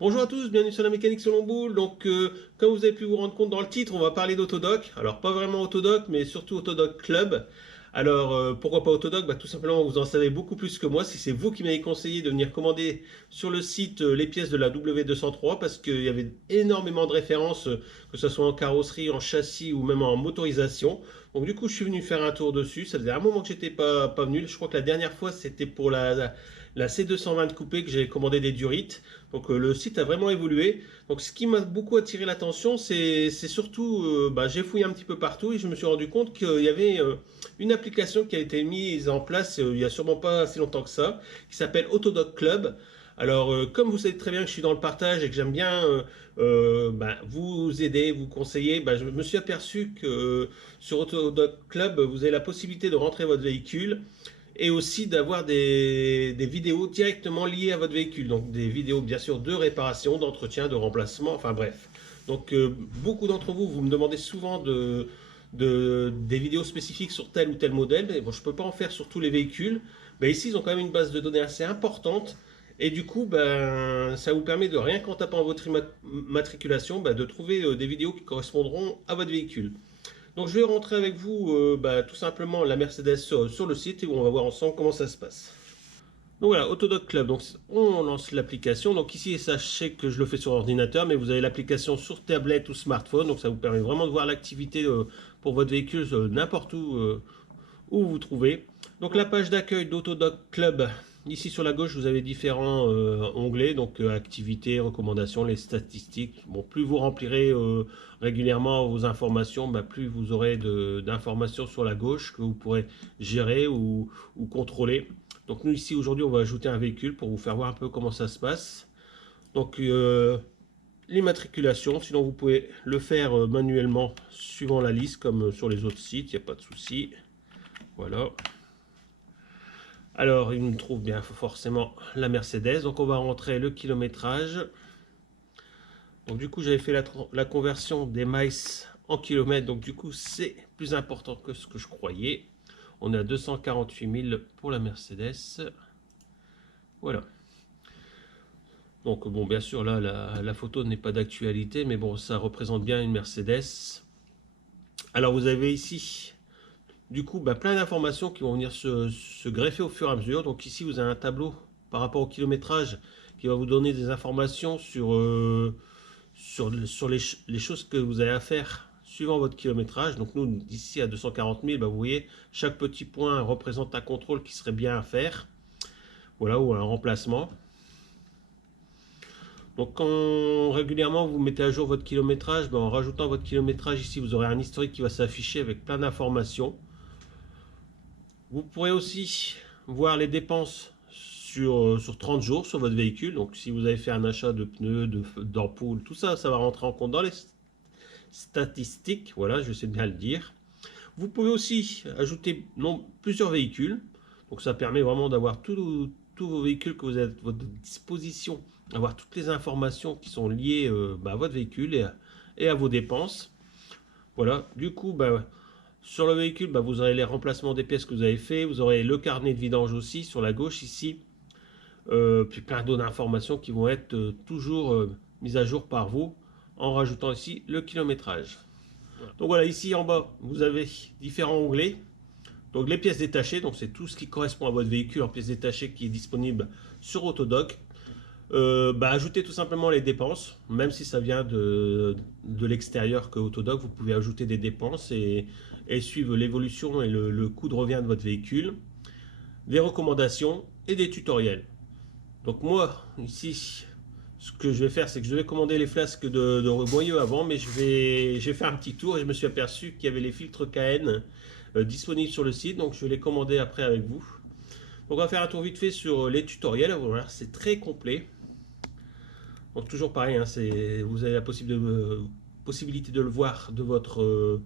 Bonjour à tous, bienvenue sur la mécanique selon boule. Comme vous avez pu vous rendre compte dans le titre, on va parler d'Autodoc. Alors, pas vraiment Autodoc, mais surtout Autodoc Club. Pourquoi pas Autodoc? Tout simplement, vous en savez beaucoup plus que moi. Si c'est vous qui m'avez conseillé de venir commander sur le site les pièces de la W203, parce qu'il y avait énormément de références, que ce soit en carrosserie, en châssis ou même en motorisation. Donc, du coup, je suis venu faire un tour dessus. Ça faisait un moment que j'étais pas venu. Je crois que la dernière fois, c'était pour la C220 coupée que j'ai commandé des durites. Le site a vraiment évolué. Donc ce qui m'a beaucoup attiré l'attention, c'est surtout, j'ai fouillé un petit peu partout et je me suis rendu compte qu'il y avait une application qui a été mise en place il n'y a sûrement pas si longtemps que ça, qui s'appelle Autodoc Club. Comme vous savez très bien que je suis dans le partage et que j'aime bien vous aider, vous conseiller, je me suis aperçu que sur Autodoc Club, vous avez la possibilité de rentrer votre véhicule et aussi d'avoir des vidéos directement liées à votre véhicule. Donc des vidéos bien sûr de réparation, d'entretien, de remplacement, enfin bref. Beaucoup d'entre vous, vous me demandez souvent des vidéos spécifiques sur tel ou tel modèle. Mais bon, je ne peux pas en faire sur tous les véhicules. Mais ici, ils ont quand même une base de données assez importante. Et du coup, ça vous permet de rien qu'en tapant votre immatriculation, de trouver des vidéos qui correspondront à votre véhicule. Donc je vais rentrer avec vous tout simplement la Mercedes sur le site et on va voir ensemble comment ça se passe. Donc voilà, Autodoc Club, donc on lance l'application. Donc ici, sachez que je le fais sur ordinateur, mais vous avez l'application sur tablette ou smartphone. Donc ça vous permet vraiment de voir l'activité pour votre véhicule n'importe où vous vous trouvez. Donc la page d'accueil d'Autodoc Club. Ici sur la gauche, vous avez différents onglets, donc activités, recommandations, les statistiques. Bon, plus vous remplirez régulièrement vos informations, plus vous aurez d'informations sur la gauche que vous pourrez gérer ou contrôler. Donc nous ici aujourd'hui, on va ajouter un véhicule pour vous faire voir un peu comment ça se passe. Donc l'immatriculation, sinon vous pouvez le faire manuellement suivant la liste comme sur les autres sites, il n'y a pas de souci. Voilà. Alors, il me trouve bien forcément la Mercedes. Donc, on va rentrer le kilométrage. Donc, du coup, j'avais fait la conversion des miles en kilomètres. Donc, du coup, c'est plus important que ce que je croyais. On est à 248 000 pour la Mercedes. Voilà. Donc, bon, bien sûr, là, la photo n'est pas d'actualité. Mais bon, ça représente bien une Mercedes. Alors, vous avez ici du coup, plein d'informations qui vont venir se greffer au fur et à mesure. Donc ici, vous avez un tableau par rapport au kilométrage qui va vous donner des informations sur les choses que vous avez à faire suivant votre kilométrage. Donc nous, d'ici à 240 000, vous voyez, chaque petit point représente un contrôle qui serait bien à faire. Voilà, ou un remplacement. Donc quand régulièrement vous mettez à jour votre kilométrage, en rajoutant votre kilométrage ici, vous aurez un historique qui va s'afficher avec plein d'informations. Vous pourrez aussi voir les dépenses sur 30 jours sur votre véhicule. Donc si vous avez fait un achat de pneus, d'ampoules, tout ça, ça va rentrer en compte dans les statistiques. Voilà, je sais bien le dire. Vous pouvez aussi ajouter plusieurs véhicules. Donc ça permet vraiment d'avoir tous vos véhicules que vous avez à votre disposition, avoir toutes les informations qui sont liées à votre véhicule et à vos dépenses. Voilà, du coup, sur le véhicule, vous aurez les remplacements des pièces que vous avez fait. Vous aurez le carnet de vidange aussi sur la gauche ici. Puis plein d'autres informations qui vont être toujours mises à jour par vous en rajoutant ici le kilométrage. Donc voilà, ici en bas, vous avez différents onglets. Donc les pièces détachées, donc c'est tout ce qui correspond à votre véhicule en pièces détachées qui est disponible sur Autodoc. Ajoutez tout simplement les dépenses, même si ça vient de l'extérieur que Autodoc, vous pouvez ajouter des dépenses et suivre l'évolution et le coût de revient de votre véhicule, des recommandations et des tutoriels. Donc moi, ici, ce que je vais faire, c'est que je vais commander les flasques de moyeu avant, mais j'ai fait un petit tour et je me suis aperçu qu'il y avait les filtres KN disponibles sur le site, donc je vais les commander après avec vous. Donc on va faire un tour vite fait sur les tutoriels, voilà, c'est très complet. Donc toujours pareil, vous avez la possibilité de le voir de votre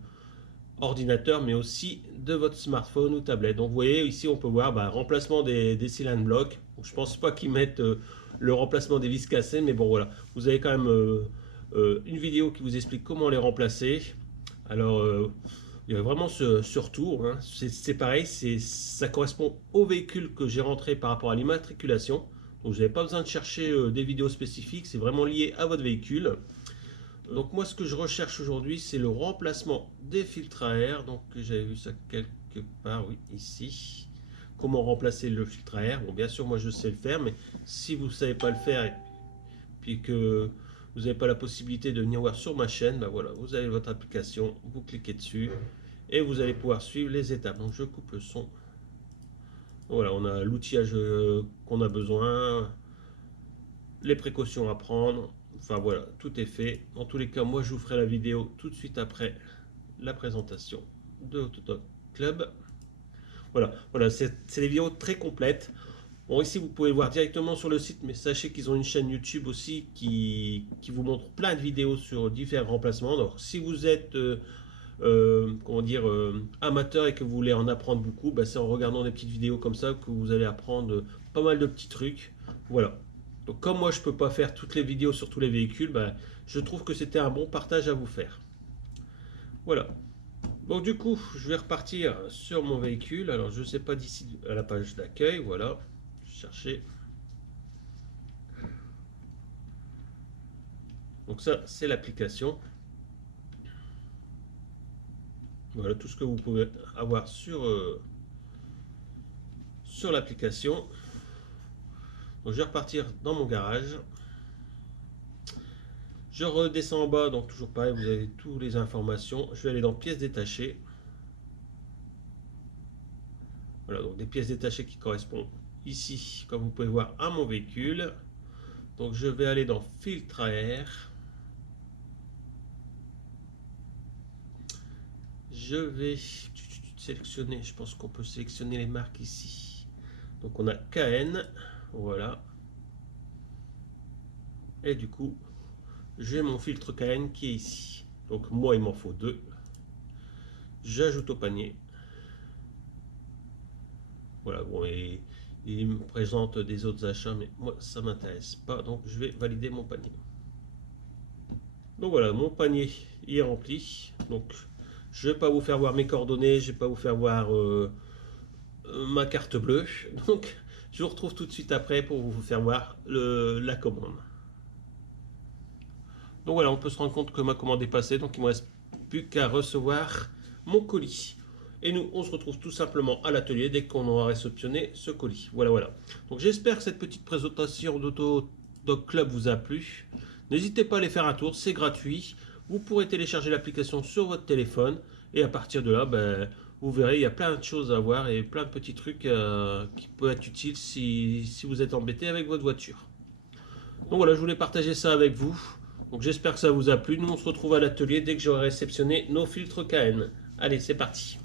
ordinateur, mais aussi de votre smartphone ou tablette. Donc vous voyez ici, on peut voir remplacement des cylindres blocs. Donc, je pense pas qu'ils mettent le remplacement des vis cassées, mais bon voilà, vous avez quand même une vidéo qui vous explique comment les remplacer. Alors il y a vraiment ce retour, c'est pareil, ça correspond au véhicule que j'ai rentré par rapport à l'immatriculation. Donc vous n'avez pas besoin de chercher des vidéos spécifiques, c'est vraiment lié à votre véhicule. Donc moi ce que je recherche aujourd'hui c'est le remplacement des filtres à air. Donc j'avais vu ça quelque part, oui, ici. Comment remplacer le filtre à air. Bon bien sûr moi je sais le faire, mais si vous ne savez pas le faire et puis que vous n'avez pas la possibilité de venir voir sur ma chaîne, ben voilà, vous avez votre application, vous cliquez dessus et vous allez pouvoir suivre les étapes. Donc je coupe le son. Voilà, on a l'outillage qu'on a besoin, les précautions à prendre. Enfin voilà, tout est fait. Dans tous les cas, moi je vous ferai la vidéo tout de suite après la présentation de Autodoc Club. Voilà, c'est des vidéos très complètes. Bon, ici vous pouvez voir directement sur le site, mais sachez qu'ils ont une chaîne YouTube aussi qui vous montre plein de vidéos sur différents remplacements. Donc si vous êtes comment dire, amateur et que vous voulez en apprendre beaucoup, bah, c'est en regardant des petites vidéos comme ça que vous allez apprendre pas mal de petits trucs. Voilà. Donc comme moi je peux pas faire toutes les vidéos sur tous les véhicules, bah, je trouve que c'était un bon partage à vous faire. Voilà. Donc du coup, je vais repartir sur mon véhicule. Alors je sais pas d'ici à la page d'accueil, voilà. Chercher. Donc ça, c'est l'application. Voilà tout ce que vous pouvez avoir sur l'application. Donc je vais repartir dans mon garage. Je redescends en bas, donc toujours pareil, vous avez toutes les informations. Je vais aller dans pièces détachées. Voilà, donc des pièces détachées qui correspondent ici, comme vous pouvez voir, à mon véhicule. Donc je vais aller dans filtre à air. Je vais sélectionner, je pense qu'on peut sélectionner les marques ici. Donc on a KN, voilà. Et du coup, j'ai mon filtre KN qui est ici. Donc moi, il m'en faut 2. J'ajoute au panier. Voilà, bon, et il me présente des autres achats, mais moi, ça ne m'intéresse pas. Donc je vais valider mon panier. Donc voilà, mon panier est rempli. Donc je ne vais pas vous faire voir mes coordonnées, je ne vais pas vous faire voir ma carte bleue. Donc je vous retrouve tout de suite après pour vous faire voir la commande. Donc voilà, on peut se rendre compte que ma commande est passée, donc il ne me reste plus qu'à recevoir mon colis. Et nous, on se retrouve tout simplement à l'atelier dès qu'on aura réceptionné ce colis. Voilà. Donc j'espère que cette petite présentation d'Autodoc Club vous a plu. N'hésitez pas à aller faire un tour, c'est gratuit. Vous pourrez télécharger l'application sur votre téléphone. Et à partir de là, ben, vous verrez, il y a plein de choses à voir et plein de petits trucs qui peuvent être utiles si vous êtes embêté avec votre voiture. Donc voilà, je voulais partager ça avec vous. Donc j'espère que ça vous a plu. Nous, on se retrouve à l'atelier dès que j'aurai réceptionné nos filtres KN. Allez, c'est parti.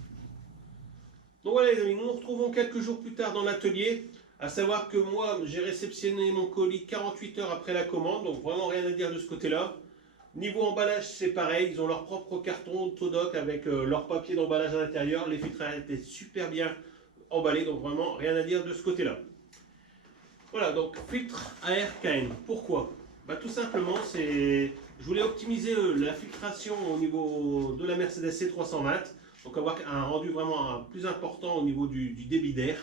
Donc voilà les amis, nous nous retrouvons quelques jours plus tard dans l'atelier. À savoir que moi, j'ai réceptionné mon colis 48 heures après la commande. Donc vraiment rien à dire de ce côté-là. Niveau emballage, c'est pareil. Ils ont leur propre carton Autodoc avec leur papier d'emballage à l'intérieur. Les filtres étaient super bien emballés. Donc vraiment rien à dire de ce côté-là. Voilà, donc filtre à air KN. Pourquoi? Bah, tout simplement, je voulais optimiser la filtration au niveau de la Mercedes C320. Donc avoir un rendu vraiment plus important au niveau du débit d'air.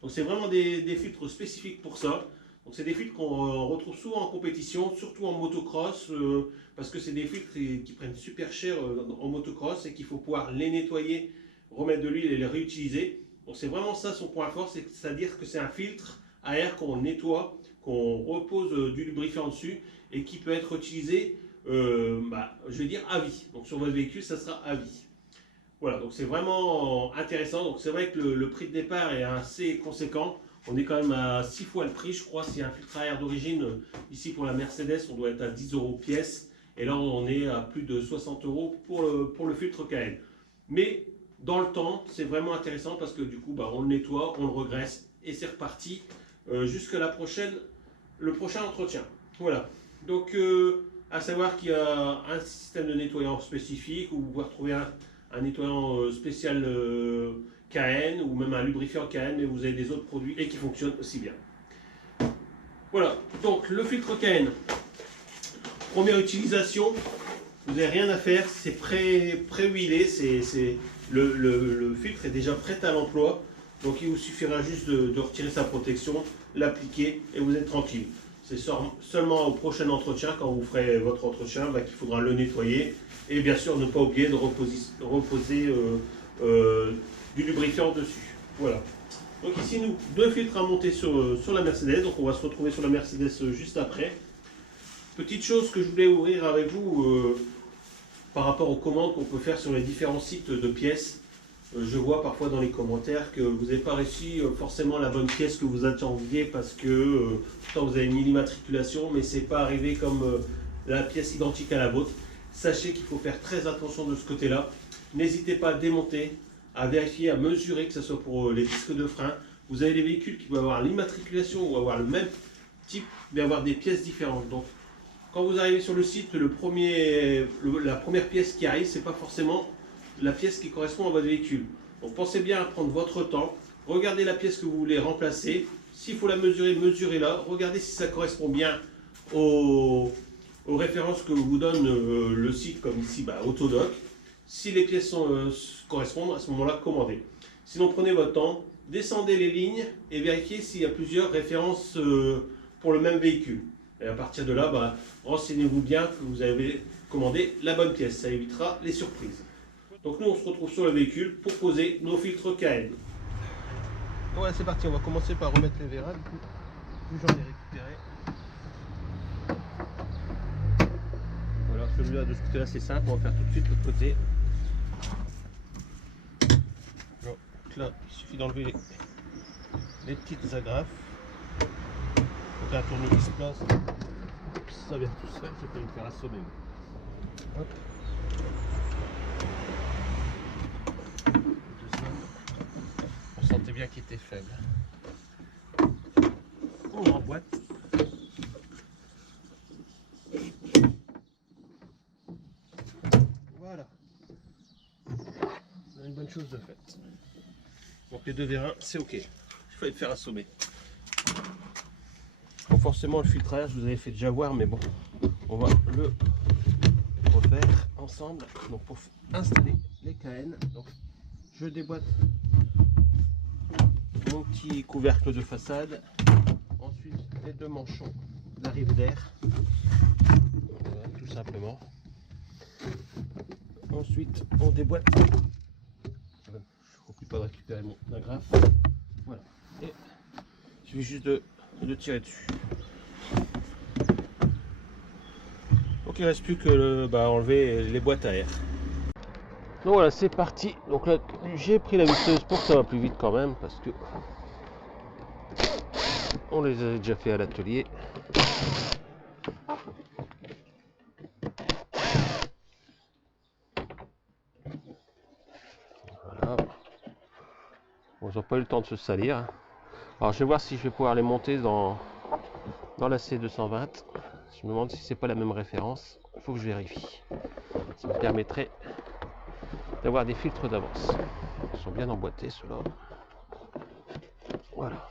Donc c'est vraiment des filtres spécifiques pour ça. Donc c'est des filtres qu'on retrouve souvent en compétition, surtout en motocross, parce que c'est des filtres qui prennent super cher en motocross et qu'il faut pouvoir les nettoyer, remettre de l'huile et les réutiliser. Donc c'est vraiment ça son point fort, c'est-à-dire que c'est un filtre à air qu'on nettoie, qu'on repose du lubrifiant dessus et qui peut être utilisé, je vais dire à vie. Donc sur votre véhicule, ça sera à vie. Voilà, donc c'est vraiment intéressant. Donc c'est vrai que le prix de départ est assez conséquent. On est quand même à 6 fois le prix, je crois. C'est un filtre à air d'origine. Ici pour la Mercedes, on doit être à 10 € pièce. Et là, on est à plus de 60 € pour le filtre KN. Mais dans le temps, c'est vraiment intéressant parce que du coup, on le nettoie, on le regraisse et c'est reparti jusqu'à le prochain entretien. Voilà. Donc, à savoir qu'il y a un système de nettoyant spécifique où vous pouvez retrouver un nettoyant spécial KN ou même un lubrifiant KN, mais vous avez des autres produits et qui fonctionnent aussi bien. Voilà, donc le filtre KN, première utilisation, vous n'avez rien à faire, c'est pré-huilé, le filtre est déjà prêt à l'emploi. Donc il vous suffira juste de retirer sa protection, l'appliquer et vous êtes tranquille. C'est seulement au prochain entretien, quand vous ferez votre entretien, qu'il faudra le nettoyer. Et bien sûr, ne pas oublier de reposer du lubrifiant dessus. Voilà. Donc ici, nous, deux filtres à monter sur la Mercedes. Donc on va se retrouver sur la Mercedes juste après. Petite chose que je voulais ouvrir avec vous par rapport aux commandes qu'on peut faire sur les différents sites de pièces. Je vois parfois dans les commentaires que vous n'avez pas réussi forcément la bonne pièce que vous attendiez parce que pourtant vous avez mis l'immatriculation, mais c'est pas arrivé comme la pièce identique à la vôtre. Sachez qu'il faut faire très attention de ce côté-là. N'hésitez pas à démonter, à vérifier, à mesurer, que ce soit pour les disques de frein. Vous avez des véhicules qui peuvent avoir l'immatriculation ou avoir le même type, mais avoir des pièces différentes. Donc, quand vous arrivez sur le site, la première pièce qui arrive, c'est pas forcément la pièce qui correspond à votre véhicule. Donc pensez bien à prendre votre temps, regardez la pièce que vous voulez remplacer. S'il faut la mesurer, mesurez-la. Regardez si ça correspond bien aux références que vous donne le site, comme ici Autodoc. Si les pièces correspondent, à ce moment-là, commandez. Sinon, prenez votre temps, descendez les lignes et vérifiez s'il y a plusieurs références pour le même véhicule. Et à partir de là, renseignez-vous bien que vous avez commandé la bonne pièce. Ça évitera les surprises. Donc nous, on se retrouve sur le véhicule pour poser nos filtres KN. Voilà, c'est parti. On va commencer par remettre les verras. Du coup, j'en ai récupéré. Voilà, celui-là de ce côté-là, c'est simple. On va faire tout de suite l'autre côté. Donc là, il suffit d'enlever les petites agrafes. Donc un tournevis place. Ça vient tout seul, je peux le faire assommer. Hop. On sentait bien qu'il était faible. On emboîte. Voilà. On a une bonne chose de faite. Donc les deux vérins, c'est ok. Il fallait le faire assommer. Bon, forcément le filtrage, vous avez fait déjà voir, mais bon, on va le refaire ensemble. Donc pour installer les KN, donc je déboîte mon petit couvercle de façade, ensuite les deux manchons d'arrive d'air, voilà, tout simplement. Ensuite on déboîte, je n'oublie pas de récupérer mon agrafe, voilà, et il suffit juste de tirer dessus. Donc il ne reste plus que enlever les boîtes à air. Donc voilà, c'est parti. Donc là, j'ai pris la visseuse pour que ça va plus vite quand même, parce que on les a déjà fait à l'atelier. Voilà. Bon, ils n'ont pas eu le temps de se salir. Alors je vais voir si je vais pouvoir les monter dans la C220. Je me demande si c'est pas la même référence. Il faut que je vérifie. Ça me permettrait d'avoir des filtres d'avance. Ils sont bien emboîtés ceux-là. Voilà.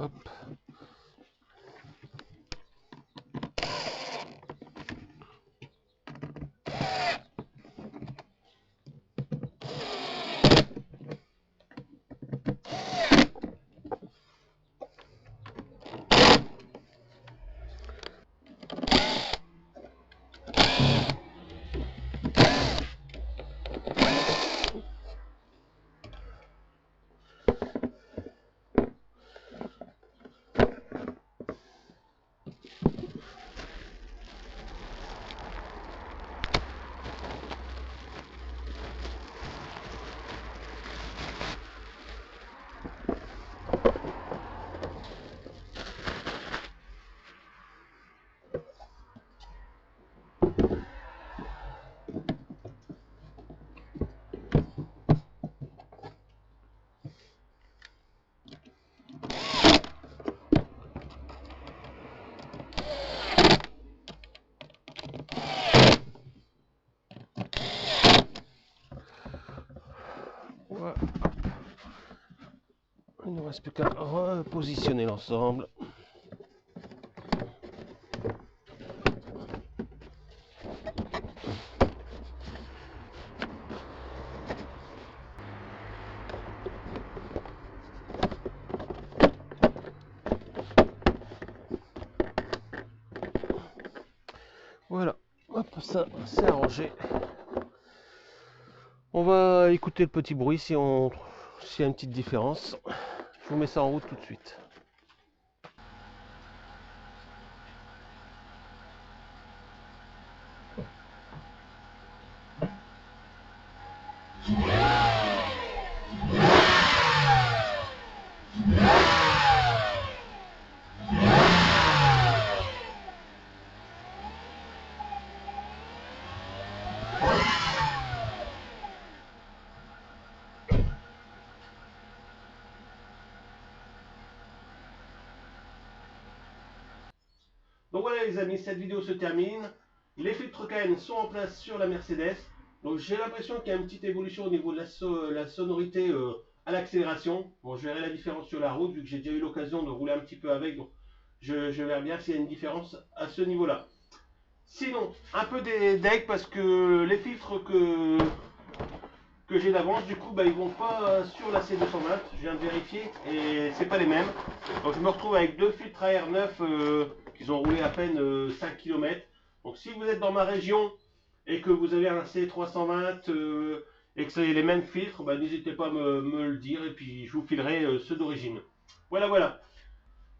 Hop. ne reste plus qu'à repositionner l'ensemble. Voilà, hop, ça c'est arrangé. On va écouter le petit bruit s'il y a une petite différence. Je vous mets ça en route tout de suite. Donc voilà les amis, cette vidéo se termine. Les filtres KN sont en place sur la Mercedes. Donc j'ai l'impression qu'il y a une petite évolution au niveau de la sonorité à l'accélération. Bon, je verrai la différence sur la route vu que j'ai déjà eu l'occasion de rouler un petit peu avec. Donc je verrai bien s'il y a une différence à ce niveau-là. Sinon, un peu des decks parce que les filtres que j'ai d'avance, du coup, ils vont pas sur la C220. Je viens de vérifier et c'est pas les mêmes. Donc je me retrouve avec deux filtres à air neufs qui ont roulé à peine 5 km. Donc si vous êtes dans ma région et que vous avez un C320 et que c'est les mêmes filtres, n'hésitez pas à me le dire et puis je vous filerai ceux d'origine. Voilà.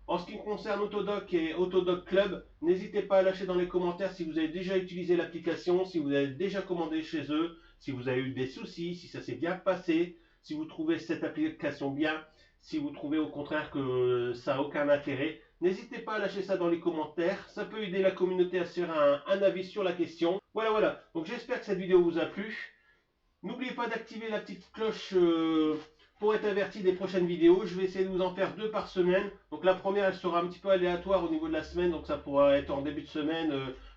En ce qui me concerne Autodoc et Autodoc Club, n'hésitez pas à lâcher dans les commentaires si vous avez déjà utilisé l'application, si vous avez déjà commandé chez eux, si vous avez eu des soucis, si ça s'est bien passé, si vous trouvez cette application bien, si vous trouvez au contraire que ça n'a aucun intérêt. N'hésitez pas à lâcher ça dans les commentaires, ça peut aider la communauté à se faire un avis sur la question. Voilà, donc j'espère que cette vidéo vous a plu. N'oubliez pas d'activer la petite cloche pour être averti des prochaines vidéos. Je vais essayer de vous en faire 2 par semaine. Donc la première, elle sera un petit peu aléatoire au niveau de la semaine. Donc ça pourra être en début de semaine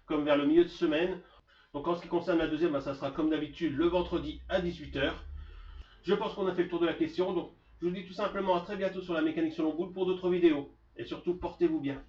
comme vers le milieu de semaine. Donc en ce qui concerne la deuxième, ça sera comme d'habitude le vendredi à 18 h. Je pense qu'on a fait le tour de la question. Donc je vous dis tout simplement à très bientôt sur la mécanique selon boule pour d'autres vidéos. Et surtout, portez-vous bien.